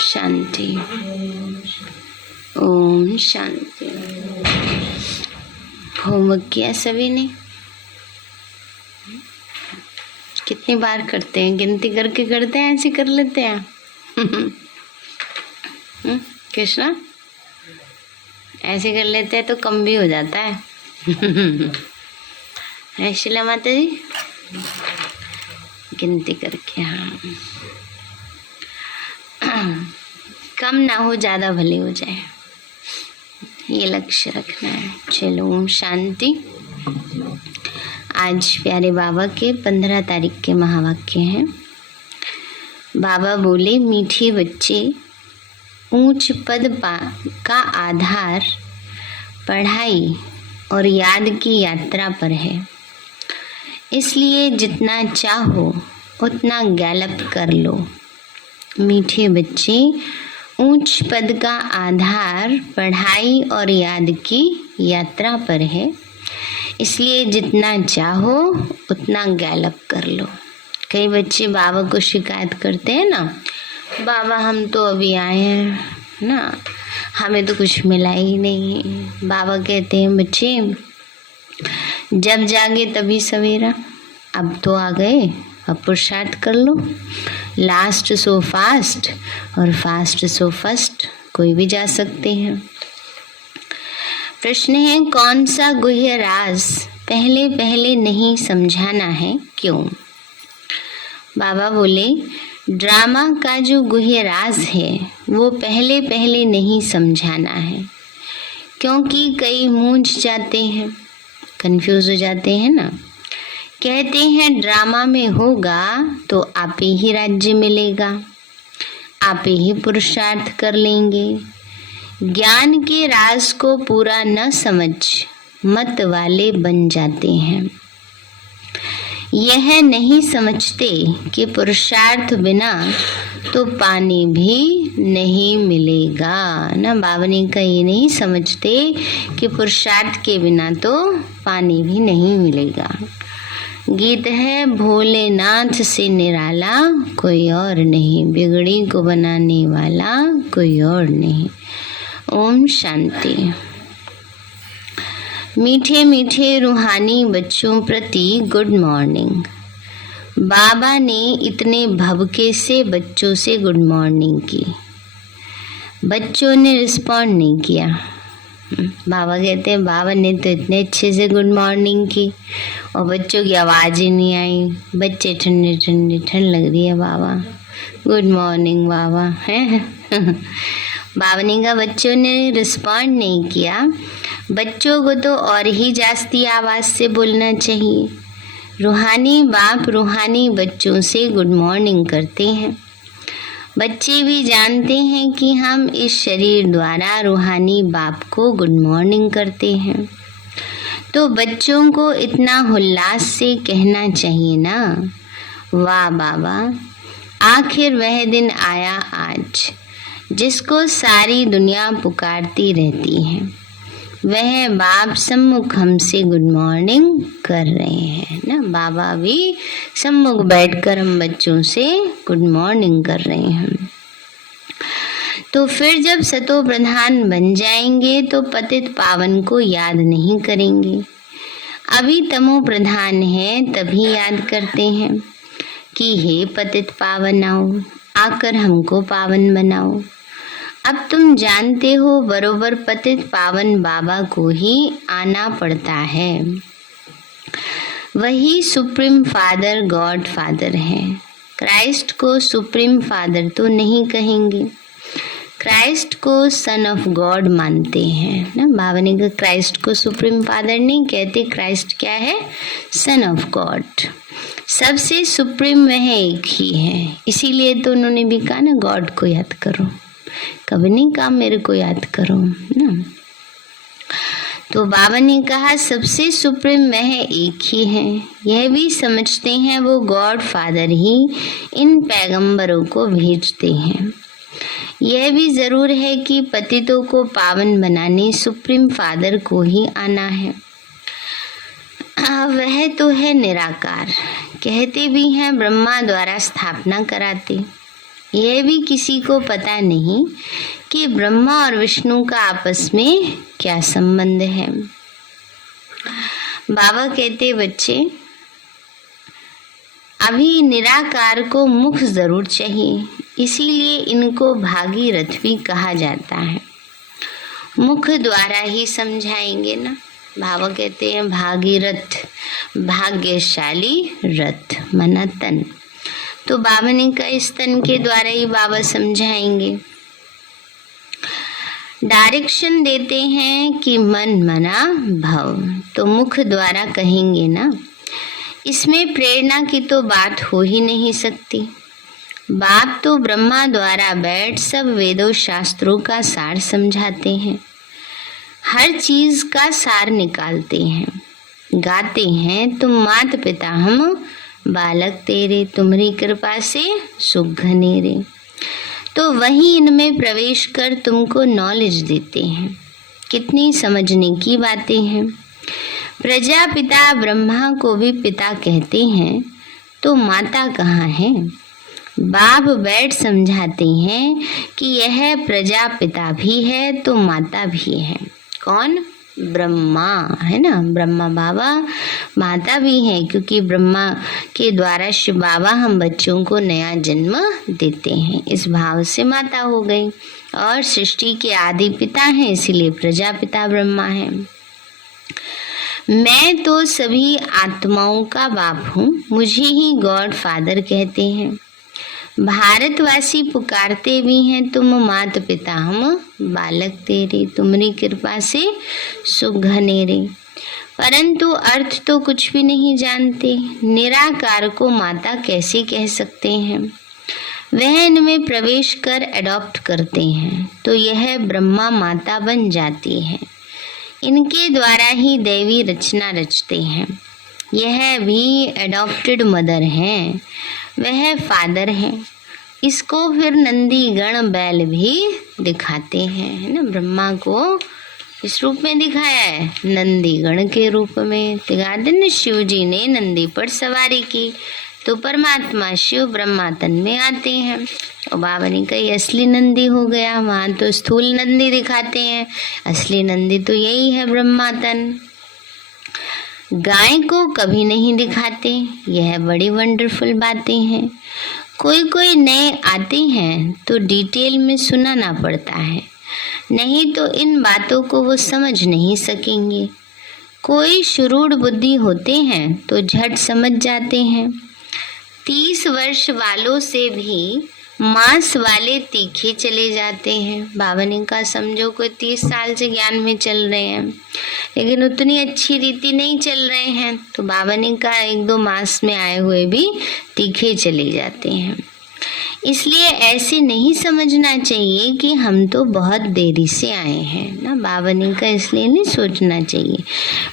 शांति। Om Shanti. Homework किया सभी ने? कितनी बार करते हैं? गिनती करके करते हैं, ऐसे कर लेते हैं? कृष्णा, ऐसे कर लेते हैं तो कम भी हो जाता है शिला माता जी? गिनती करके, हाँ, कम ना हो, ज्यादा भले हो जाए, ये लक्ष्य रखना है। चलो, ओम शांति। आज प्यारे बाबा के 15 तारीख के महावाक्य हैं। बाबा बोले, मीठे बच्चे, ऊंच पद का आधार पढ़ाई और याद की यात्रा पर है, इसलिए जितना चाहो उतना गैलप कर लो। मीठे बच्चे, ऊंच पद का आधार पढ़ाई और याद की यात्रा पर है, इसलिए जितना चाहो उतना गैलप कर लो। कई बच्चे बाबा को शिकायत करते हैं ना, बाबा हम तो अभी आए हैं ना, हमें तो कुछ मिला ही नहीं है। बाबा कहते हैं, बच्चे जब जागे तभी सवेरा, अब तो आ गए, अब पुरुषार्थ कर लो। लास्ट सो फास्ट और फास्ट सो फर्स्ट, कोई भी जा सकते हैं। प्रश्न है, कौन सा गुह्य राज पहले पहले नहीं समझाना है, क्यों? बाबा बोले, ड्रामा का जो गुह्य राज है वो पहले पहले नहीं समझाना है, क्योंकि कई मूंझ जाते हैं, कंफ्यूज हो जाते हैं ना। कहते हैं ड्रामा में होगा तो आप ही राज्य मिलेगा, आप ही पुरुषार्थ कर लेंगे। ज्ञान के राज को पूरा न समझ मत वाले बन जाते हैं। यह नहीं समझते कि पुरुषार्थ बिना तो पानी भी नहीं मिलेगा ना। बाबा ने कहा, ये नहीं समझते कि पुरुषार्थ के बिना तो पानी भी नहीं मिलेगा। गीत है, भोलेनाथ से निराला कोई और नहीं, बिगड़ी को बनाने वाला कोई और नहीं। ओम शांति। मीठे मीठे रूहानी बच्चों प्रति गुड मॉर्निंग। बाबा ने इतने भवके से बच्चों से गुड मॉर्निंग की, बच्चों ने रिस्पॉन्ड नहीं किया। बाबा कहते हैं, बाबा ने तो इतने अच्छे से गुड मॉर्निंग की और बच्चों की आवाज़ ही नहीं आई। बच्चे ठंडे ठंडे, ठंड लग रही है बाबा, गुड मॉर्निंग बाबा है। बाबा ने कहा, बच्चों ने रिस्पॉन्ड नहीं किया, बच्चों को तो और ही जास्ती आवाज़ से बोलना चाहिए। रूहानी बाप रूहानी बच्चों से गुड मॉर्निंग करते हैं। बच्चे भी जानते हैं कि हम इस शरीर द्वारा रूहानी बाप को गुड मॉर्निंग करते हैं, तो बच्चों को इतना उल्लास से कहना चाहिए ना, वाह बाबा, आखिर वह दिन आया आज जिसको सारी दुनिया पुकारती रहती है। वह बाप सम्मुख हमसे गुड मॉर्निंग कर रहे हैं ना। बाबा भी सम्मुख बैठकर हम बच्चों से गुड मॉर्निंग कर रहे हैं। तो फिर जब सतो प्रधान बन जाएंगे तो पतित पावन को याद नहीं करेंगे। अभी तमो प्रधान है तभी याद करते हैं कि हे पतित पावन आओ, आकर हमको पावन बनाओ। अब तुम जानते हो बरोबर पतित पावन बाबा को ही आना पड़ता है। वही सुप्रीम फादर गॉड फादर है। क्राइस्ट को सुप्रीम फादर तो नहीं कहेंगे, क्राइस्ट को सन ऑफ गॉड मानते हैं ना। बाबा ने कहा, क्राइस्ट को सुप्रीम फादर नहीं कहते, क्राइस्ट क्या है? Son of God. सबसे सुप्रीम वह एक ही है, इसीलिए तो उन्होंने भी कहा ना, गॉड को याद करो। कभी नहीं कहा मेरे को याद करो ना। तो बाबा ने कहा, सबसे सुप्रीम वह एक ही है। यह भी समझते हैं वो गॉड फादर ही इन पैगंबरों को भेजते हैं। यह भी जरूर है कि पतितों को पावन बनाने सुप्रीम फादर को ही आना है। वह तो है निराकार, कहते भी हैं ब्रह्मा द्वारा स्थापना कराते। यह भी किसी को पता नहीं कि ब्रह्मा और विष्णु का आपस में क्या संबंध है। बाबा कहते, बच्चे अभी निराकार को मुख जरूर चाहिए, इसीलिए इनको भागीरथ भी कहा जाता है। मुख द्वारा ही समझाएंगे ना। बाबा कहते हैं भागीरथ, भाग्यशाली रथ मना तन। तो बाबा ने कहा इस तन के द्वारा ही बाबा समझाएंगे। डायरेक्शन देते हैं कि मन मना भव, तो मुख द्वारा कहेंगे ना। इसमें प्रेरणा की तो बात हो ही नहीं सकती। बाप तो ब्रह्मा द्वारा बैठ सब वेदों शास्त्रों का सार समझाते हैं, हर चीज का सार निकालते हैं, गाते हैं तुम मात पिता हम बालक तेरे, तुम्हारी कृपा से सुख घनेरे। तो वही इनमें प्रवेश कर तुमको नॉलेज देते हैं। कितनी समझने की बातें हैं। प्रजापिता ब्रह्मा को भी पिता कहते हैं, तो माता कहाँ है? बाप बैठ समझाते हैं कि यह प्रजापिता भी है तो माता भी है। कौन? ब्रह्मा, है ना। ब्रह्मा बाबा माता भी है, क्योंकि ब्रह्मा के द्वारा शिव बाबा हम बच्चों को नया जन्म देते हैं, इस भाव से माता हो गई। और सृष्टि के आदि पिता हैं, इसीलिए प्रजापिता ब्रह्मा है। मैं तो सभी आत्माओं का बाप हूँ, मुझे ही गॉड फादर कहते हैं। भारतवासी पुकारते भी हैं तुम मात पिता हम बालक तेरे, तुम्हारी कृपा से सुख घनेरे। परंतु अर्थ तो कुछ भी नहीं जानते। निराकार को माता कैसे कह सकते हैं? वह इनमें प्रवेश कर एडॉप्ट करते हैं, तो यह ब्रह्मा माता बन जाती है। इनके द्वारा ही दैवी रचना रचते हैं। यह भी एडॉप्टेड मदर हैं, वह फादर है। इसको फिर नंदी गण बैल भी दिखाते हैं, है ना। ब्रह्मा को इस रूप में दिखाया है, नंदी गण के रूप में। तिगादिन शिव जी ने नंदी पर सवारी की, तो परमात्मा शिव ब्रह्मा तन में आते हैं। और बाबा ने कही असली नंदी हो गया। वहां तो स्थूल नंदी दिखाते हैं, असली नंदी तो यही है ब्रह्मा तन। गाय को कभी नहीं दिखाते, यह बड़ी वंडरफुल बातें हैं। कोई कोई नए आते हैं तो डिटेल में सुनाना पड़ता है, नहीं तो इन बातों को वो समझ नहीं सकेंगे। कोई शुरूढ़ बुद्धि होते हैं तो झट समझ जाते हैं। 30 वर्ष वालों से भी मांस वाले तीखे चले जाते हैं। बाबा ने कहा समझो कोई 30 साल से ज्ञान में चल रहे हैं, लेकिन उतनी अच्छी रीति नहीं चल रहे हैं, तो बाबा ने कहा 1-2 मास में आए हुए भी तीखे चले जाते हैं। इसलिए ऐसे नहीं समझना चाहिए कि हम तो बहुत देरी से आए हैं ना। बाबा ने कहा इसलिए नहीं सोचना चाहिए।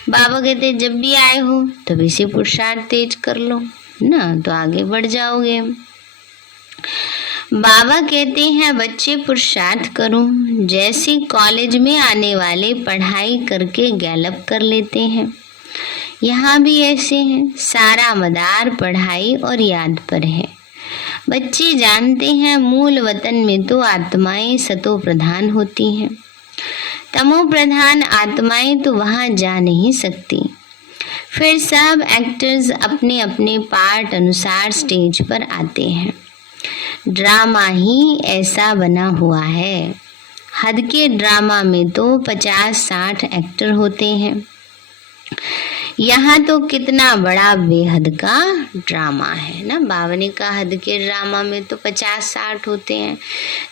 बाबा कहते जब भी आए हो तभी से पुरुषार्थ तेज कर लो ना, तो आगे बढ़ जाओगे। बाबा कहते हैं बच्चे पुरुषार्थ करो। जैसे कॉलेज में आने वाले पढ़ाई करके गैलप कर लेते हैं, यहाँ भी ऐसे हैं। सारा मदार पढ़ाई और याद पर है। बच्चे जानते हैं मूल वतन में तो आत्माएं सतो प्रधान होती हैं, तमो प्रधान आत्माएं तो वहां जा नहीं सकती। फिर सब एक्टर्स अपने अपने पार्ट अनुसार स्टेज पर आते हैं। ड्रामा ही ऐसा बना हुआ है। हद के ड्रामा में तो 50-60 एक्टर होते हैं। यहाँ तो कितना बड़ा बेहद का ड्रामा है ना। बाबा ने कहा हद के ड्रामा में तो 50-60 होते हैं।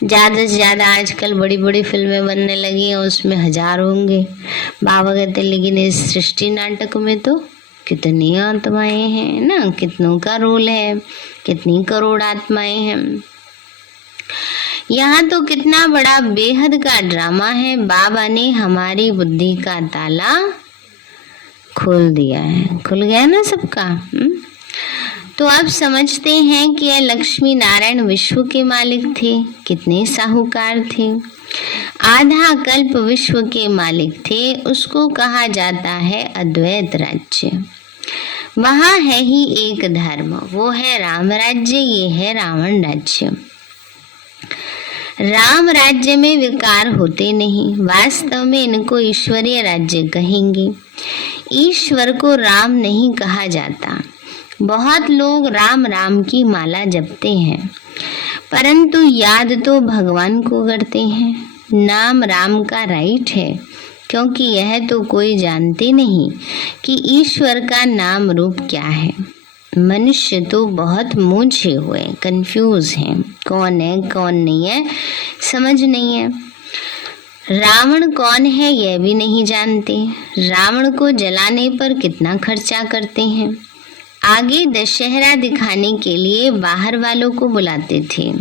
ज़्यादा से ज़्यादा आजकल बड़ी बड़ी फिल्में बनने लगी हैं, उसमें 1000 होंगे। बाबा कहते लेकिन इस सृष्टि नाटक में तो कितनी आत्माएं हैं ना, कितनों का रोल है, कितनी करोड़ आत्माएं हैं। यहाँ तो कितना बड़ा बेहद का ड्रामा है। बाबा ने हमारी बुद्धि का ताला खोल दिया है, खुल गया ना सबका। तो अब समझते हैं कि यह लक्ष्मी नारायण विश्व के मालिक थे, कितने साहूकार थे। आधा कल्प विश्व के मालिक थे, उसको कहा जाता है अद्वैत राज्य। वहाँ है ही एक धर्म, वो है राम राज्य, ये है रावण राज्य। राम राज्य में विकार होते नहीं, वास्तव में इनको ईश्वरीय राज्य कहेंगे। ईश्वर को राम नहीं कहा जाता। बहुत लोग राम राम की माला जपते हैं, परंतु याद तो भगवान को करते हैं। नाम राम का राइट है, क्योंकि यह तो कोई जानते नहीं कि ईश्वर का नाम रूप क्या है। मनुष्य तो बहुत मूझे हुए, कंफ्यूज हैं, कौन है कौन नहीं है समझ नहीं है। रावण कौन है यह भी नहीं जानते। रावण को जलाने पर कितना खर्चा करते हैं। आगे दशहरा दिखाने के लिए बाहर वालों को बुलाते थे।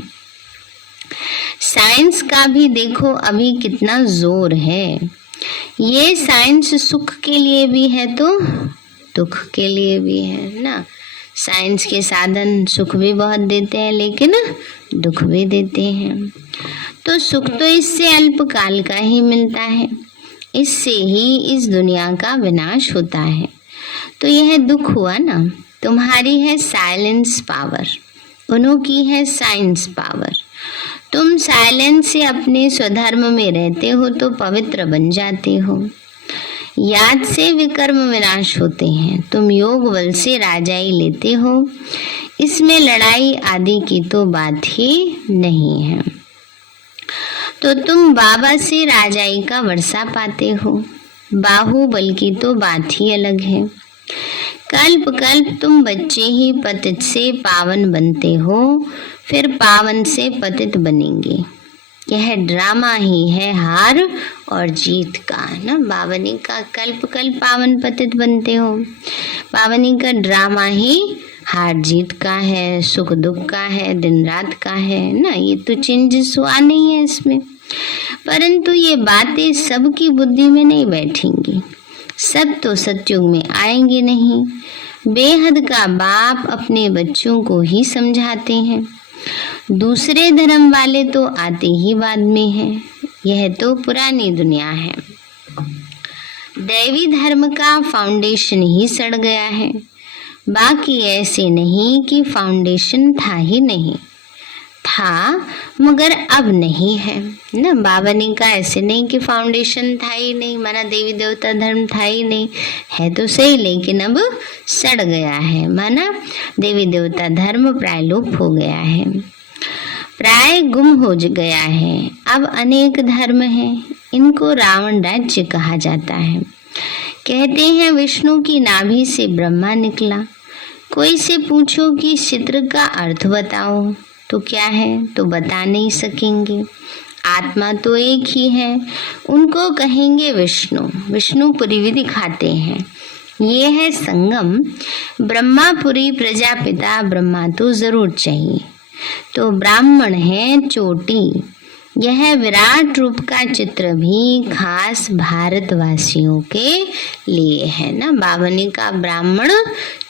साइंस का भी देखो अभी कितना जोर है। ये साइंस सुख के लिए भी है तो दुख के लिए भी है ना। साइंस के साधन सुख भी बहुत देते हैं, लेकिन दुख भी देते हैं। तो सुख तो इससे अल्पकाल का ही मिलता है, इससे ही इस दुनिया का विनाश होता है। तो यह दुख हुआ ना। तुम्हारी है साइलेंस पावर, उन्हों की है साइंस पावर। तुम साइलेंस से अपने स्वधर्म में रहते हो तो पवित्र बन जाते हो। याद से विकर्म विनाश होते हैं। तुम योग बल से राजाई लेते हो, इसमें लड़ाई आदि की तो बात ही नहीं है। तो तुम बाबा से राजाई का वर्षा पाते हो। बाहुबल की तो बात ही अलग है। कल्प कल्प तुम बच्चे ही पतित से पावन बनते हो, फिर पावन से पतित बनेंगे। यह ड्रामा ही है हार और जीत का ना। बावनी का कल्प कल्प पावन पतित बनते हो, बावनी का ड्रामा ही हार जीत का है, सुख दुख का है, दिन रात का है ना। ये तो चेंजेस हुआ नहीं है इसमें, परंतु ये बातें सबकी बुद्धि में नहीं बैठेंगी। सब तो सतयुग में आएंगे नहीं। बेहद का बाप अपने बच्चों को ही समझाते हैं, दूसरे धर्म वाले तो आते ही बाद में हैं। यह तो पुरानी दुनिया है। दैवी धर्म का फाउंडेशन ही सड़ गया है। बाकी ऐसे नहीं कि फाउंडेशन था ही नहीं, था मगर अब नहीं है ना। बावनी का ऐसे नहीं कि फाउंडेशन था ही नहीं, माना देवी देवता धर्म था ही नहीं, है तो सही लेकिन अब सड़ गया है। माना देवी देवता धर्म प्राय लुप्त हो गया है, प्राय गुम हो गया है। अब अनेक धर्म हैं, इनको रावण राज्य कहा जाता है। कहते हैं विष्णु की नाभि से ब्रह्मा निकला। कोई से पूछो कि चित्र का अर्थ बताओ तो क्या है, तो बता नहीं सकेंगे। आत्मा तो एक ही है, उनको कहेंगे विष्णु। विष्णुपुरी भी दिखाते हैं। ये है संगम। ब्रह्मापुरी प्रजापिता ब्रह्मा तो जरूर चाहिए। तो ब्राह्मण है चोटी। यह विराट रूप का चित्र भी खास भारतवासियों के लिए है ना। बावनी का ब्राह्मण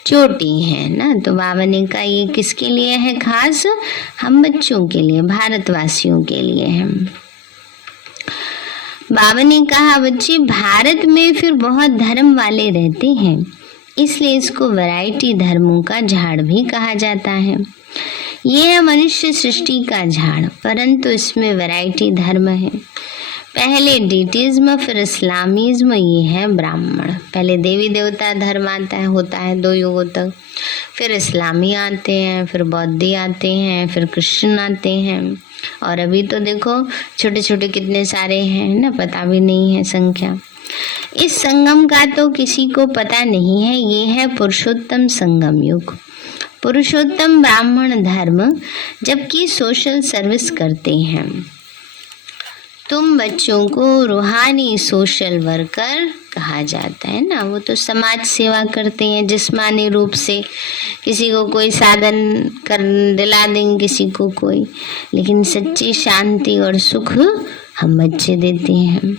चोटी है ना। तो बावनी का ये किसके लिए है खास? हम बच्चों के लिए, भारतवासियों के लिए है। बावनी कहा बच्चे भारत में फिर बहुत धर्म वाले रहते हैं, इसलिए इसको वैरायटी धर्मों का झाड़ भी कहा जाता है। ये है मनुष्य सृष्टि का झाड़, परंतु इसमें वैरायटी धर्म है। पहले डीटिज्म, फिर इस्लामिज्म, ये है ब्राह्मण। पहले देवी देवता धर्म होता है 2 युगों तक, फिर इस्लामी आते हैं, फिर बौद्धी आते हैं, फिर क्रिश्चियन आते हैं, और अभी तो देखो छोटे छोटे कितने सारे हैं ना, पता भी नहीं है संख्या। इस संगम का तो किसी को पता नहीं है। ये है पुरुषोत्तम संगम युग। पुरुषोत्तम ब्राह्मण धर्म, जबकि सोशल सर्विस करते हैं। तुम बच्चों को रूहानी सोशल वर्कर कहा जाता है ना। वो तो समाज सेवा करते हैं जिस्मानी रूप से, किसी को कोई साधन कर दिला देंगे, किसी को कोई, लेकिन सच्ची शांति और सुख हम बच्चे देते हैं।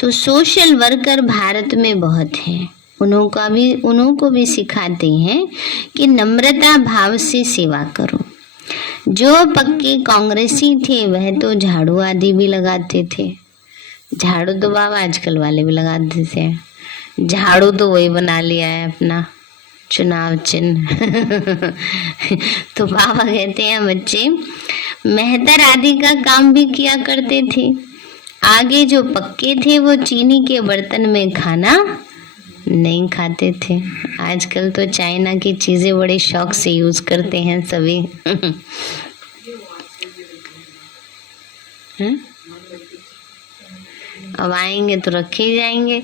तो सोशल वर्कर भारत में बहुत हैं। उन्हों को भी सिखाते हैं कि नम्रता भाव से सेवा करो। जो पक्के कांग्रेसी थे वह तो झाड़ू आदि भी लगाते थे। झाड़ू तो बाबा आजकल वाले भी लगाते थे। झाड़ू तो वही बना लिया है अपना चुनाव चिन्ह। तो बाबा कहते हैं बच्चे मेहतर आदि का काम भी किया करते थे। आगे जो पक्के थे वो चीनी के बर्तन में खाना नहीं खाते थे। आजकल तो चाइना की चीजें बड़े शौक से यूज करते हैं सभी। अब आएंगे तो रखे ही जाएंगे।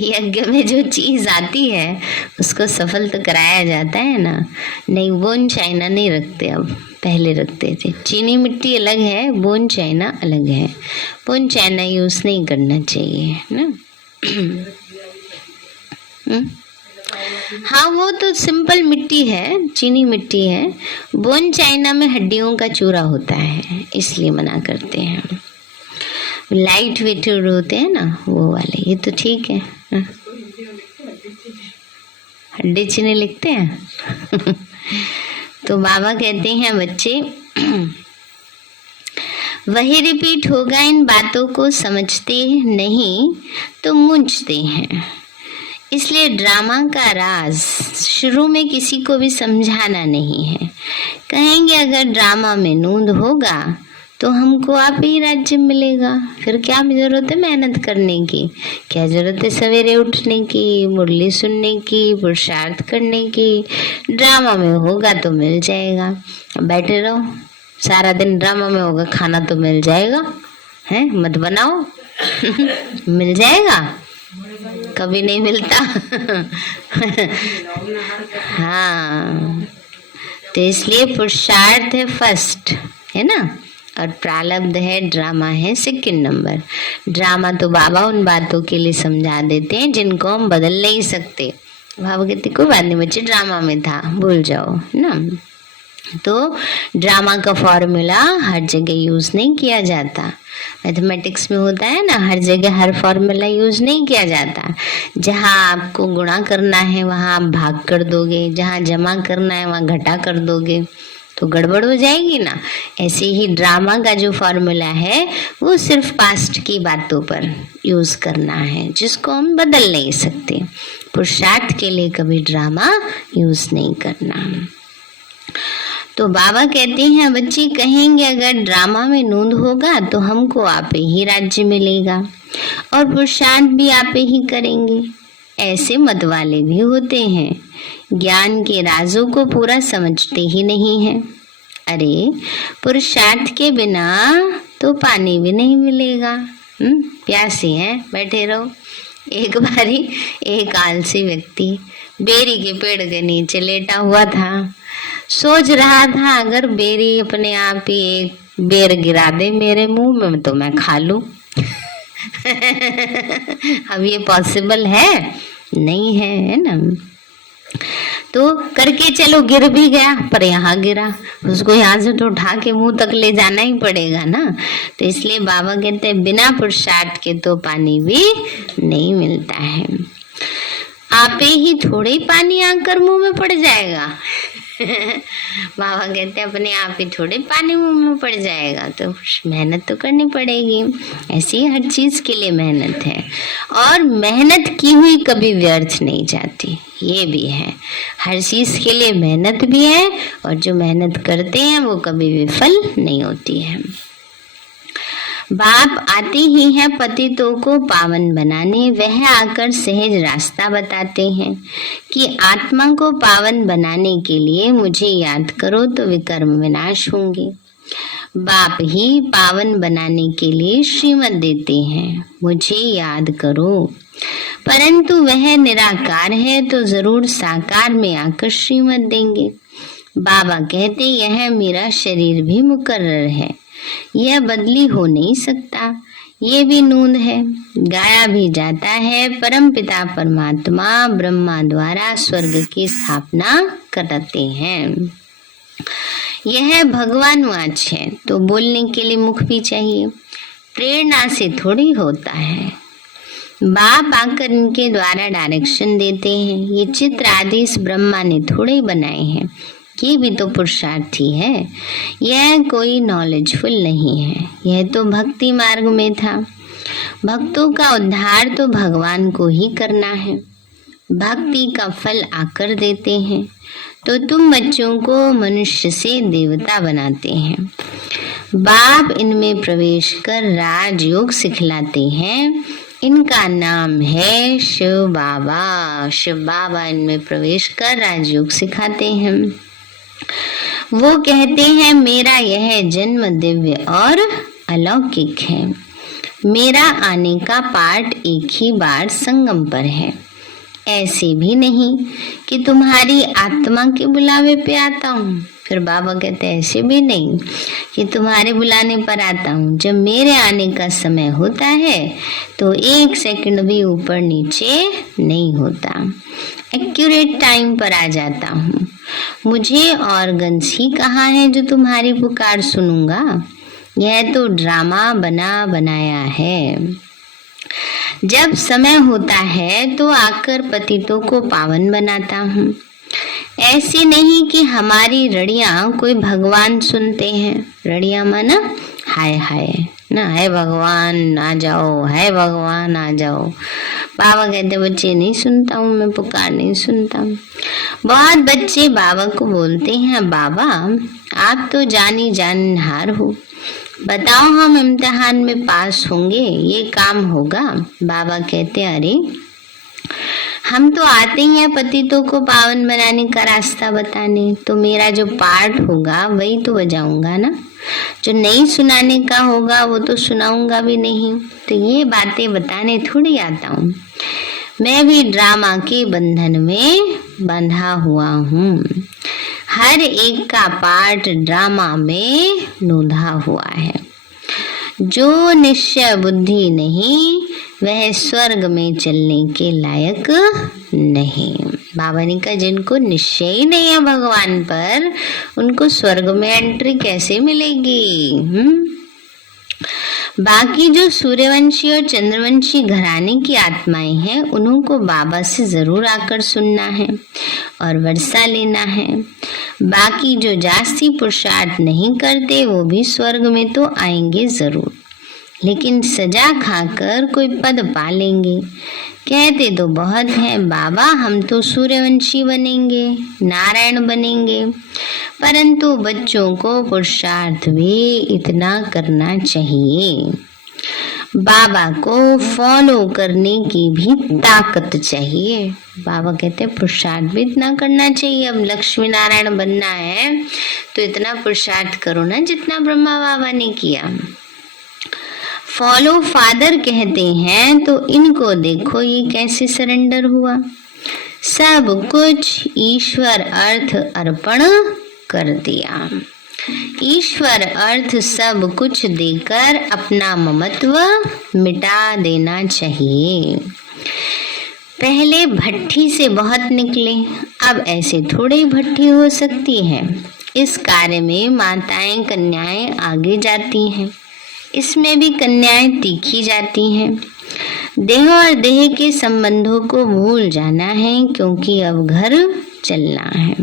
यज्ञ में जो चीज आती है उसको सफल तो कराया जाता है ना। नहीं, बोन चाइना नहीं रखते, अब पहले रखते थे। चीनी मिट्टी अलग है, बोन चाइना अलग है। बोन चाइना यूज नहीं करना चाहिए ना। हाँ, वो तो सिंपल मिट्टी है, चीनी मिट्टी है। बोन चाइना में हड्डियों का चूरा होता है, इसलिए मना करते हैं। लाइट वेट होते हैं ना वो वाले, ये तो ठीक है। हड्डी चीनी लिखते हैं। तो बाबा कहते हैं बच्चे, वही रिपीट होगा, इन बातों को समझते नहीं तो मूंझते हैं। इसलिए ड्रामा का राज शुरू में किसी को भी समझाना नहीं है। कहेंगे अगर ड्रामा में नूंद होगा तो हमको आप ही राज्य मिलेगा, फिर क्या जरूरत है मेहनत करने की, क्या जरूरत है सवेरे उठने की, मुरली सुनने की, पुरुषार्थ करने की। ड्रामा में होगा तो मिल जाएगा, बैठे रहो सारा दिन। ड्रामा में होगा, खाना तो मिल जाएगा, है मत बनाओ। मिल जाएगा, कभी नहीं मिलता। हाँ, तो इसलिए पुरुषार्थ है फर्स्ट, है ना, और प्रारब्ध है, ड्रामा है सेकंड नंबर। ड्रामा तो बाबा उन बातों के लिए समझा देते हैं जिनको हम बदल नहीं सकते। बाबा कहते कोई बात नहीं बच्चे, ड्रामा में था, भूल जाओ ना। तो ड्रामा का फॉर्मूला हर जगह यूज नहीं किया जाता। मैथमेटिक्स में होता है ना, हर जगह हर फॉर्मूला यूज नहीं किया जाता। जहाँ आपको गुणा करना है वहाँ आप भाग कर दोगे, जहाँ जमा करना है वहाँ घटा कर दोगे, तो गड़बड़ हो जाएगी ना। ऐसे ही ड्रामा का जो फॉर्मूला है वो सिर्फ पास्ट की बातों पर यूज करना है, जिसको हम बदल नहीं सकते। पुरुषार्थ के लिए कभी ड्रामा यूज नहीं करना। तो बाबा कहते हैं बच्चे, कहेंगे अगर ड्रामा में नूंद होगा तो हमको आप ही राज्य मिलेगा और पुरुषार्थ भी आप ही करेंगे। ऐसे मत वाले भी होते हैं, ज्ञान के राजों को पूरा समझते ही नहीं है। अरे पुरुषार्थ के बिना तो पानी भी नहीं मिलेगा। प्यासे हैं, बैठे रहो। एक बारी एक आलसी व्यक्ति बेरी के पेड़ के नीचे लेटा हुआ था। सोच रहा था अगर बेरी अपने आप ही एक बेर गिरा दे मेरे मुंह में तो मैं खा लूं। अब ये पॉसिबल है नहीं है ना। तो करके चलो, गिर भी गया, पर यहाँ गिरा, उसको यहाँ से तो उठा के मुंह तक ले जाना ही पड़ेगा ना। तो इसलिए बाबा कहते हैं बिना पुरुषार्थ के तो पानी भी नहीं मिलता है। आपे ही थोड़े ही पानी आकर मुंह में पड़ जाएगा। बाबा कहते हैं अपने आप ही थोड़े पानी मुंह में पड़ जाएगा, तो मेहनत तो करनी पड़ेगी। ऐसी ही हर चीज के लिए मेहनत है, और मेहनत की हुई कभी व्यर्थ नहीं जाती, ये भी है। हर चीज के लिए मेहनत भी है, और जो मेहनत करते हैं वो कभी विफल नहीं होती है। बाप आते ही हैं पतितों को पावन बनाने, वह आकर सहज रास्ता बताते हैं कि आत्मा को पावन बनाने के लिए मुझे याद करो तो विकर्म विनाश होंगे। बाप ही पावन बनाने के लिए श्रीमत देते हैं, मुझे याद करो। परंतु वह निराकार है तो जरूर साकार में आकर श्रीमत देंगे। बाबा कहते यह मेरा शरीर भी मुकर्रर है, यह बदली हो नहीं सकता, ये भी नूंद है, गाया भी जाता है। परम पिता परमात्मा ब्रह्मा द्वारा स्वर्ग की स्थापना करते हैं। यह भगवान वाच है तो बोलने के लिए मुख भी चाहिए, प्रेरणा से थोड़ी होता है। बाप आकर इनके द्वारा डायरेक्शन देते हैं। ये चित्र आदि इस ब्रह्मा ने थोड़े बनाए हैं, ये भी तो पुरुषार्थी है, यह कोई नॉलेजफुल नहीं है, यह तो भक्ति मार्ग में था। भक्तों का उद्धार तो भगवान को ही करना है, भक्ति का फल आकर देते हैं। तो तुम बच्चों को मनुष्य से देवता बनाते हैं। बाप इनमें प्रवेश कर राजयोग सिखलाते हैं। इनका नाम है शिव बाबा। शिव बाबा इनमें प्रवेश कर राजयोग सिखाते हैं। वो कहते हैं मेरा यह जन्म दिव्य और अलौकिक है। मेरा आने का पाठ एक ही बार संगम पर है। ऐसे भी नहीं कि तुम्हारी आत्मा के बुलावे पे आता हूँ। फिर बाबा कहते हैं ऐसे भी नहीं कि तुम्हारे बुलाने पर आता हूँ। जब मेरे आने का समय होता है तो 1 सेकंड भी ऊपर नीचे नहीं होता। एक्यूरेट टाइम पर आ जाता हूँ। मुझे ऑर्गन्स ही कहाँ है जो तुम्हारी पुकार सुनूंगा। यह तो ड्रामा बना बनाया है। जब समय होता है तो आकर पतितों को पावन बनाता हूँ। ऐसे नहीं कि हमारी रड़ियां कोई भगवान सुनते हैं। रड़ियां माना हाय हाय ना, है भगवान आ जाओ, है भगवान आ जाओ। बाबा कहते बच्चे नहीं सुनता हूँ मैं, पुकार नहीं सुनता हूँ। बहुत बच्चे बाबा को बोलते हैं बाबा आप तो जानी जानहार हो, बताओ हम इम्तिहान में पास होंगे, ये काम होगा। बाबा कहते अरे हम तो आते ही हैं पतितों को पावन बनाने का रास्ता बताने, तो मेरा जो पाठ होगा वही तो बजाऊंगा ना। जो नहीं सुनाने का होगा वो तो सुनाऊंगा भी नहीं। तो ये बातें बताने थोड़ी आता हूँ। मैं भी ड्रामा के बंधन में बंधा हुआ हूँ। हर एक का पाठ ड्रामा में नोंधा हुआ है। जो निश्चय बुद्धि नहीं वह स्वर्ग में चलने के लायक नहीं। बाबा ने कहा जिनको निश्चय ही नहीं है भगवान पर, उनको स्वर्ग में एंट्री कैसे मिलेगी। बाकी जो सूर्यवंशी और चंद्रवंशी घराने की आत्माएं हैं उन्हों को बाबा से जरूर आकर सुनना है और वर्षा लेना है। बाकी जो जास्ती पुरुषार्थ नहीं करते वो भी स्वर्ग में तो आएंगे जरूर, लेकिन सजा खाकर कोई पद पा लेंगे। कहते तो बहुत है बाबा हम तो सूर्यवंशी बनेंगे, नारायण बनेंगे, परंतु बच्चों को पुरुषार्थ भी इतना करना चाहिए। बाबा को फॉलो करने की भी ताकत चाहिए। बाबा कहते हैं पुरुषार्थ भी इतना करना चाहिए। अब लक्ष्मी नारायण बनना है तो इतना पुरुषार्थ करो ना जितना ब्रह्मा बाबा ने किया। फॉलो फादर कहते हैं तो इनको देखो ये कैसे सरेंडर हुआ। सब कुछ ईश्वर अर्थ अर्पण कर दिया। ईश्वर अर्थ सब कुछ देकर अपना ममत्व मिटा देना चाहिए। पहले भट्ठी से बहुत निकले, अब ऐसे थोड़े ही भट्ठी हो सकती है। इस कार्य में माताएं कन्याएं आगे जाती हैं, इसमें भी कन्याएं तीखी जाती हैं। देह और देह के संबंधों को भूल जाना है क्योंकि अब घर चलना है।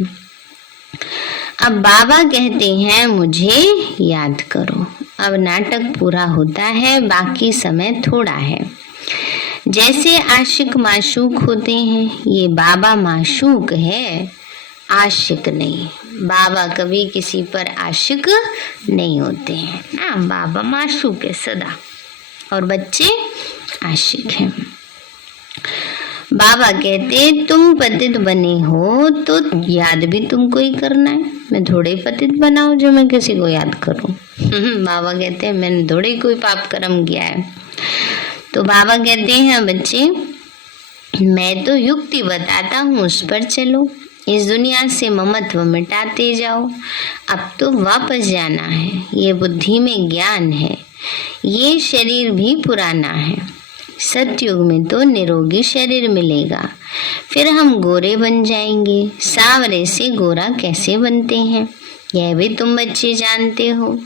अब बाबा कहते हैं मुझे याद करो। अब नाटक पूरा होता है, बाकी समय थोड़ा है। जैसे आशिक माशूक होते हैं, ये बाबा माशूक है, आशिक नहीं। बाबा कभी किसी पर आशिक नहीं होते हैं ना, बाबा माशूक है सदा, और बच्चे आशिक हैं। बाबा कहते तुम पतित बने हो तो याद भी तुमको ही करना है। मैं थोड़े पतित बनाऊं जो मैं किसी को याद करूं। बाबा कहते हैं मैंने थोड़े कोई पाप कर्म किया है। तो बाबा कहते हैं बच्चे मैं तो युक्ति बताता हूँ, उस पर चलो। इस दुनिया से ममत्व मिटाते जाओ। अब तो वापस जाना है, ये बुद्धि में ज्ञान है। ये शरीर भी पुराना है, सतयुग में तो निरोगी शरीर मिलेगा, फिर हम गोरे बन जाएंगे। सांवरे से गोरा कैसे बनते हैं यह भी तुम बच्चे जानते हो।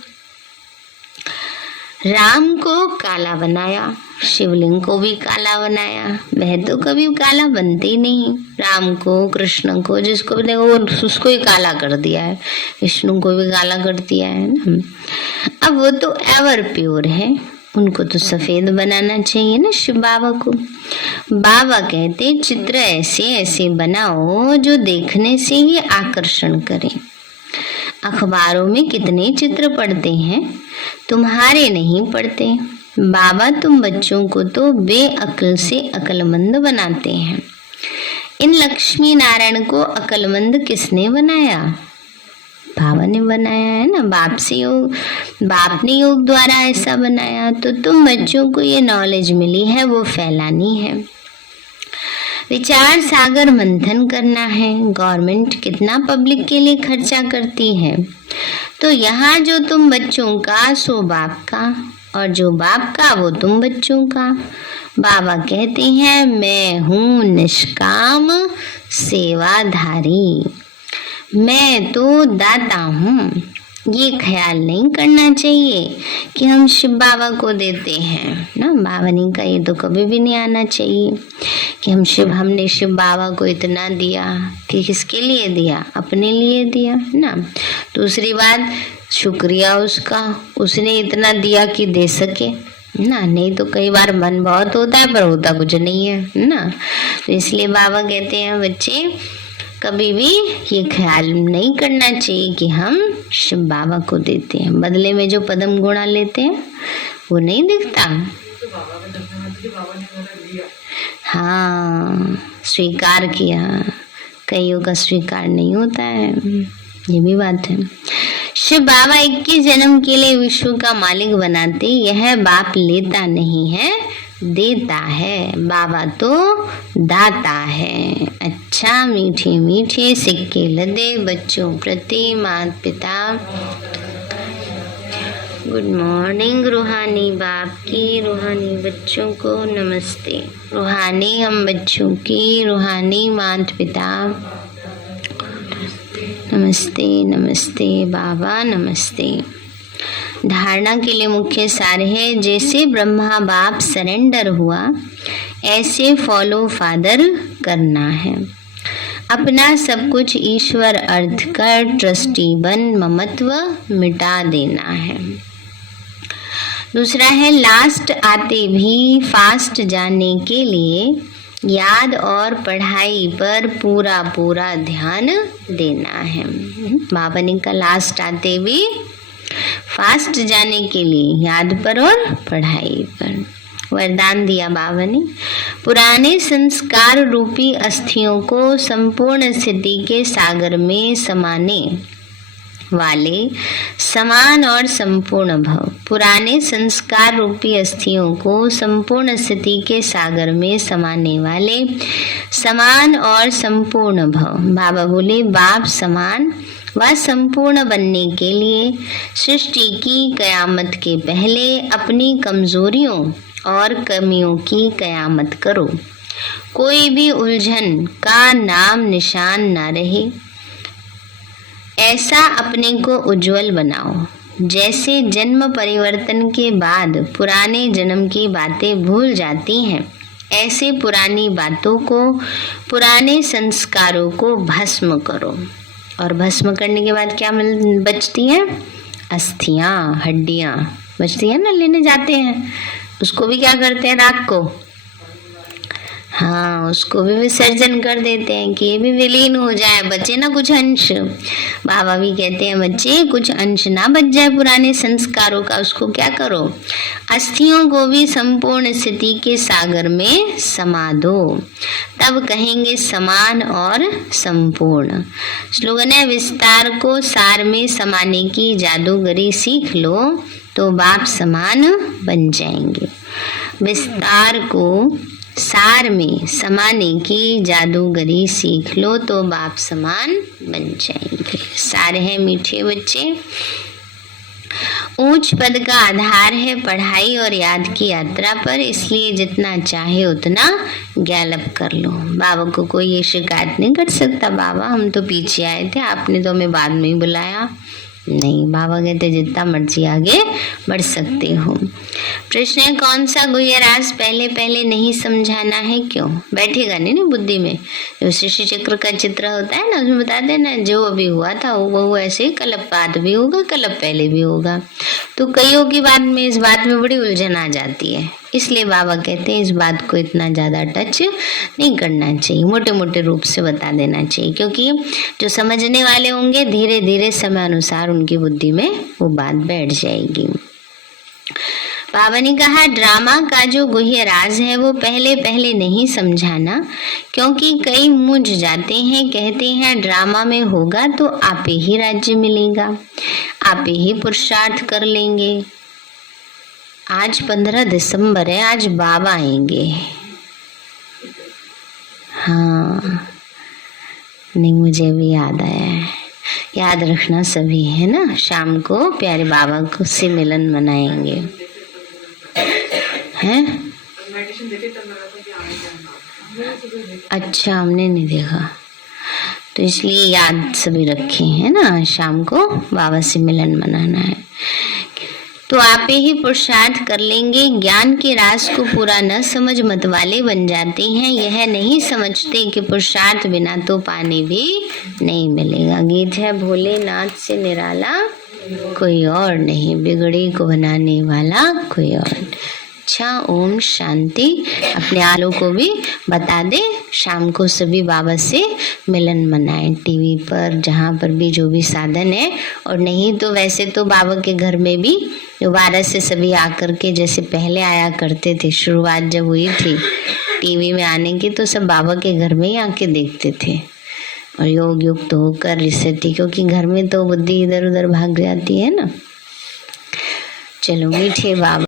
राम को काला बनाया, शिवलिंग को भी काला बनाया, वह तो कभी काला बनते ही नहीं। राम को, कृष्ण को, जिसको भी देखो उसको ही काला कर दिया है, विष्णु को भी काला कर दिया है ना। अब वो तो एवर प्योर है, उनको तो सफेद बनाना चाहिए ना शिव बाबा को। बाबा कहते चित्र ऐसे ऐसे बनाओ जो देखने से ही आकर्षण करे। अखबारों में कितने चित्र पढ़ते हैं, तुम्हारे नहीं पढ़ते। बाबा तुम बच्चों को तो बेअक्ल से अक्लमंद बनाते हैं। इन लक्ष्मी नारायण को अक्लमंद किसने बनाया? बाबा ने बनाया है ना। बाप ने योग द्वारा ऐसा बनाया। तो तुम बच्चों को ये नॉलेज मिली है वो फैलानी है। विचार सागर मंथन करना है। गवर्नमेंट कितना पब्लिक के लिए खर्चा करती है, तो यहाँ जो तुम बच्चों का सो बाप का, और जो बाप का वो तुम बच्चों का। बाबा कहते हैं मैं हूँ निष्काम सेवाधारी, मैं तो दाता हूँ। ये ख्याल नहीं करना चाहिए कि हम शिव बाबा को देते हैं ना। बाबा ने कहा ये तो कभी भी नहीं आना चाहिए कि हमने शिव बाबा को इतना दिया। कि किसके लिए दिया? अपने लिए दिया ना। दूसरी बात शुक्रिया उसका, उसने इतना दिया कि दे सके ना। नहीं तो कई बार मन बहुत होता है पर होता कुछ नहीं है ना। तो इसलिए बाबा कहते हैं बच्चे कभी भी ये ख्याल नहीं करना चाहिए कि हम शिव बाबा को देते हैं। बदले में जो पदम गुणा लेते हैं वो नहीं दिखता। हाँ, स्वीकार किया, कईयों का स्वीकार नहीं होता है, ये भी बात है। शिव बाबा 21 जन्म के लिए विश्व का मालिक बनाते, यह बाप लेता नहीं है देता है। बाबा तो दाता है। अच्छा मीठे मीठे सिक्के लदे बच्चों प्रति माता पिता। गुड मॉर्निंग रूहानी बाप की रूहानी बच्चों को नमस्ते। रूहानी हम बच्चों की रूहानी माता पिता नमस्ते। नमस्ते बाबा नमस्ते। धारणा के लिए मुख्य सार है जैसे ब्रह्मा बाप सरेंडर हुआ ऐसे फॉलो फादर करना है। अपना सब कुछ ईश्वर अर्थ कर ट्रस्टी बन ममत्व मिटा देना है। दूसरा है लास्ट आते भी फास्ट जाने के लिए याद और पढ़ाई पर पूरा पूरा ध्यान देना है। बाबा ने कहा लास्ट आते भी फास्ट जाने के लिए याद पर और पढ़ाई पर वरदान दिया बाबा ने। पुराने संस्कार रूपी अस्थियों को संपूर्ण स्थिति के सागर में समाने वाले समान और संपूर्ण भव। पुराने संस्कार रूपी अस्थियों को संपूर्ण स्थिति के सागर में समाने वाले समान और संपूर्ण भव। बाबा बोले बाप समान व संपूर्ण बनने के लिए सृष्टि की कयामत के पहले अपनी कमजोरियों और कमियों की कयामत करो। कोई भी उलझन का नाम निशान न रहे, ऐसा अपने को उज्जवल बनाओ। जैसे जन्म परिवर्तन के बाद पुराने जन्म की बातें भूल जाती हैं, ऐसे पुरानी बातों को पुराने संस्कारों को भस्म करो। और भस्म करने के बाद क्या बचती हैं? अस्थियां, हड्डियां बचती है ना, लेने जाते हैं उसको भी क्या करते हैं राख को, हाँ उसको भी विसर्जन कर देते हैं कि ये भी विलीन हो जाए, बचे ना कुछ अंश। बाबा भी कहते हैं बच्चे कुछ अंश ना बच जाए पुराने संस्कारों का, उसको क्या करो अस्थियों को भी संपूर्ण स्थिति के सागर में समा दो, तब कहेंगे समान और संपूर्ण। स्लोगन है विस्तार को सार में समाने की जादूगरी सीख लो तो बाप समान बन जाएंगे। विस्तार को सार में समाने की जादूगरी सीख लो तो बाप समान बन जाएंगे। सार है मीठे बच्चे, ऊंच पद का आधार है पढ़ाई और याद की यात्रा पर, इसलिए जितना चाहे उतना गैलप कर लो। बाबा को कोई ये शिकायत नहीं कर सकता बाबा हम तो पीछे आए थे, आपने तो हमें बाद में ही बुलाया। नहीं, बाबा कहते जितना मर्जी आगे बढ़ सकते हो। प्रश्न है कौन सा गुह्य राज पहले पहले नहीं समझाना है, क्यों? बैठेगा नहीं ना बुद्धि में। जो सृष्टि चक्र का चित्र होता है ना उसमें बताते हैं ना जो अभी हुआ था वो ऐसे ही कल्प बाद भी होगा, कल्प पहले भी होगा। तो कईयों की बात में इस बात में बड़ी उलझन आ जाती है, इसलिए बाबा कहते हैं इस बात को इतना ज़्यादा टच नहीं करना चाहिए, मोटे मोटे रूप से बता देना चाहिए, क्योंकि जो समझने वाले होंगे धीरे धीरे समय अनुसार उनकी बुद्धि में वो बात बैठ जाएगी। बाबा ने कहा ड्रामा का जो गुह्य राज है वो पहले पहले नहीं समझाना, क्योंकि कई मूंझ जाते हैं, कहते हैं ड्रामा में होगा तो आपे ही राज्य मिलेगा, आपे ही पुरुषार्थ कर लेंगे। आज 15 दिसंबर है, आज बाबा आएंगे। हाँ, नहीं मुझे भी याद आया है, याद रखना सभी, है ना। शाम को प्यारे बाबा को से मिलन मनाएंगे, हैं? अच्छा, हमने नहीं देखा, तो इसलिए याद सभी रखे हैं ना, शाम को बाबा से मिलन मनाना है। तो आप ही पुरुषार्थ कर लेंगे। ज्ञान के राज को पूरा न समझ मत वाले बन जाते हैं, यह नहीं समझते कि पुरुषार्थ बिना तो पानी भी नहीं मिलेगा। गीत है भोलेनाथ से निराला कोई और नहीं, बिगड़ी को बनाने वाला कोई और। अच्छा, ओम शांति। अपने आलों को भी बता दे, शाम को सभी बाबा से मिलन मनाएं, टीवी पर जहाँ पर भी जो भी साधन है, और नहीं तो वैसे तो बाबा के घर में भी दोबारा से सभी आकर के जैसे पहले आया करते थे, शुरुआत जब हुई थी टीवी में आने की तो सब बाबा के घर में ही आके देखते थे और योग युक्त होकर रिसती, क्योंकि घर में तो बुद्धि इधर उधर भाग जाती है ना। चलो मीठे बाबा।